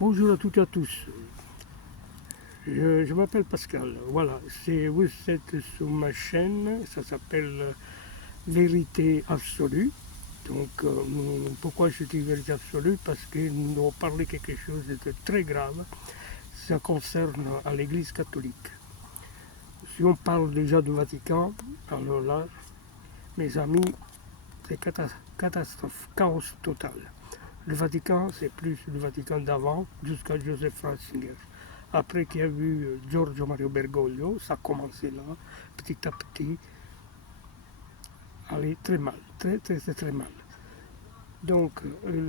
Bonjour à toutes et à tous. Je m'appelle Pascal. Voilà, vous êtes sur ma chaîne. Ça s'appelle Vérité absolue. Donc, pourquoi je dis vérité absolue? Parce que nous allons parler quelque chose de très grave. Ça concerne à l'Église catholique. Si on parle déjà du Vatican, alors là, mes amis, c'est catastrophe, chaos total. Le Vatican, c'est plus le Vatican d'avant, jusqu'à Joseph Ratzinger. Après qu'il y a eu Giorgio Mario Bergoglio, ça a commencé là, petit à petit, aller très mal, très mal. Donc,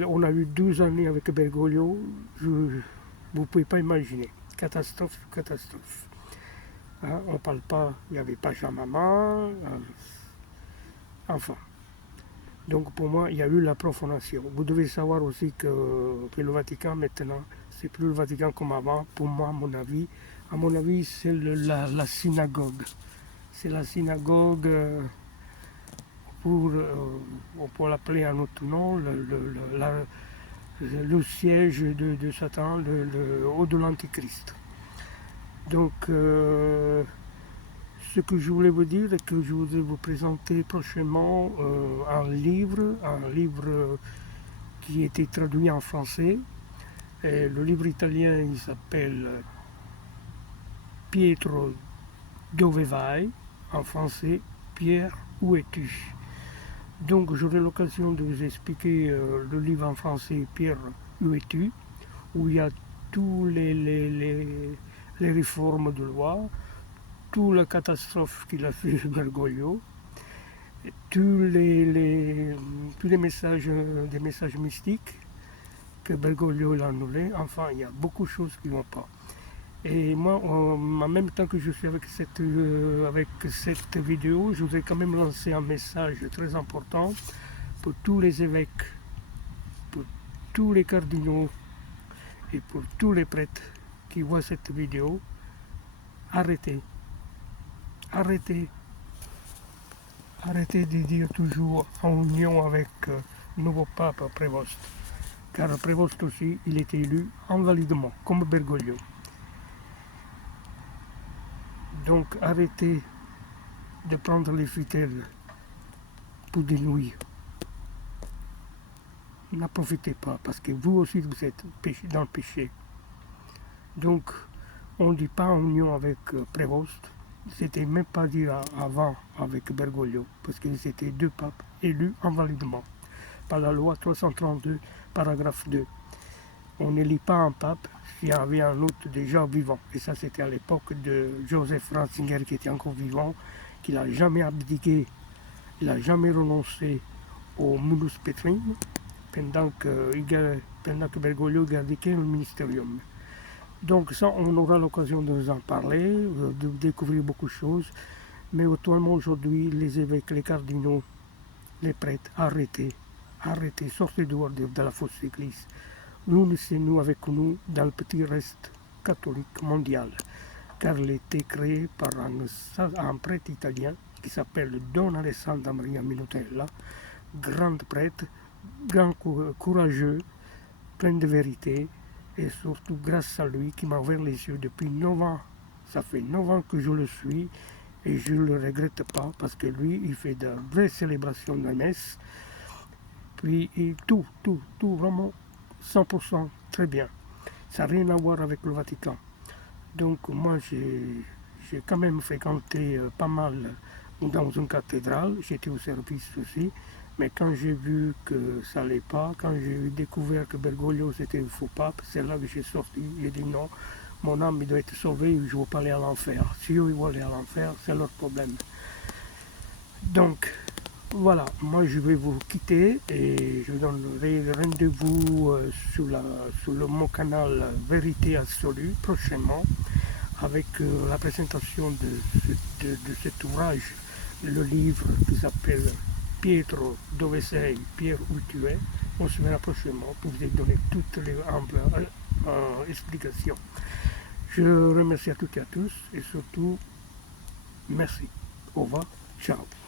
on a eu 12 années avec Bergoglio, vous ne pouvez pas imaginer. Catastrophe, catastrophe. Hein, on ne parle pas, il n'y avait pas Jean-Maman, enfin. Donc pour moi, il y a eu la profanation. Vous devez savoir aussi que le Vatican maintenant, c'est plus le Vatican comme avant. Pour moi, à mon avis, c'est la synagogue. C'est la synagogue, on peut l'appeler un autre nom, le siège de Satan, de l'Antichrist. Donc, ce que je voulais vous dire est que je voudrais vous présenter prochainement un livre qui a été traduit en français. Et le livre italien, il s'appelle Pietro dove vai, en français Pierre, où es-tu? Donc j'aurai l'occasion de vous expliquer le livre en français Pierre, où es-tu? Où il y a tous les réformes de loi, toute la catastrophe qu'il a fait Bergoglio, tous les messages, des messages mystiques que Bergoglio l'a annulé. Enfin, il y a beaucoup de choses qui ne vont pas. Et moi, en même temps que je suis avec cette vidéo, je voudrais quand même lancer un message très important pour tous les évêques, pour tous les cardinaux et pour tous les prêtres qui voient cette vidéo. Arrêtez. Arrêtez de dire toujours en union avec le nouveau pape Prévost. Car Prévost aussi, il était élu invalidement, comme Bergoglio. Donc arrêtez de prendre les fidèles pour des nouilles. N'en profitez pas, parce que vous aussi vous êtes dans le péché. Donc, on ne dit pas en union avec Prévost. C'était même pas dit avant avec Bergoglio, parce qu'ils étaient deux papes élus invalidement par la loi 332, paragraphe 2. On n'élit pas un pape s'il y avait un autre déjà vivant. Et ça, c'était à l'époque de Joseph Ratzinger qui était encore vivant, qui n'a jamais abdiqué, il n'a jamais renoncé au munus petrim, pendant que Bergoglio gardait le ministérium. Donc ça, on aura l'occasion de nous en parler, de découvrir beaucoup de choses. Mais actuellement, aujourd'hui, les évêques, les cardinaux, les prêtres, arrêtez, sortez dehors de la fausse église. Unissez-nous avec nous dans le petit reste catholique mondial, car il a été créé par un prêtre italien qui s'appelle Don Alessandro Maria Minutella, grand prêtre, grand courageux, plein de vérité, et surtout grâce à lui qui m'a ouvert les yeux depuis 9 ans. Ça fait 9 ans que je le suis et je ne le regrette pas parce que lui, il fait de vraies célébrations de la messe. Puis tout, vraiment 100% très bien. Ça n'a rien à voir avec le Vatican. Donc moi, j'ai quand même fréquenté pas mal dans une cathédrale, j'étais au service aussi. Mais quand j'ai vu que ça n'allait pas, quand j'ai découvert que Bergoglio c'était un faux pape, c'est là que j'ai sorti. J'ai dit non, mon âme il doit être sauvée, je ne veux pas aller à l'enfer. Si eux ils vont aller à l'enfer, c'est leur problème. Donc, voilà, moi je vais vous quitter et je donnerai rendez-vous sur mon canal Vérité Absolue prochainement avec la présentation de cet ouvrage, le livre qui s'appelle Pietro dove sei, Pierre où tu es. On se verra prochainement pour vous donner toutes les amples explications. Je remercie à toutes et à tous et surtout merci. Au revoir, ciao.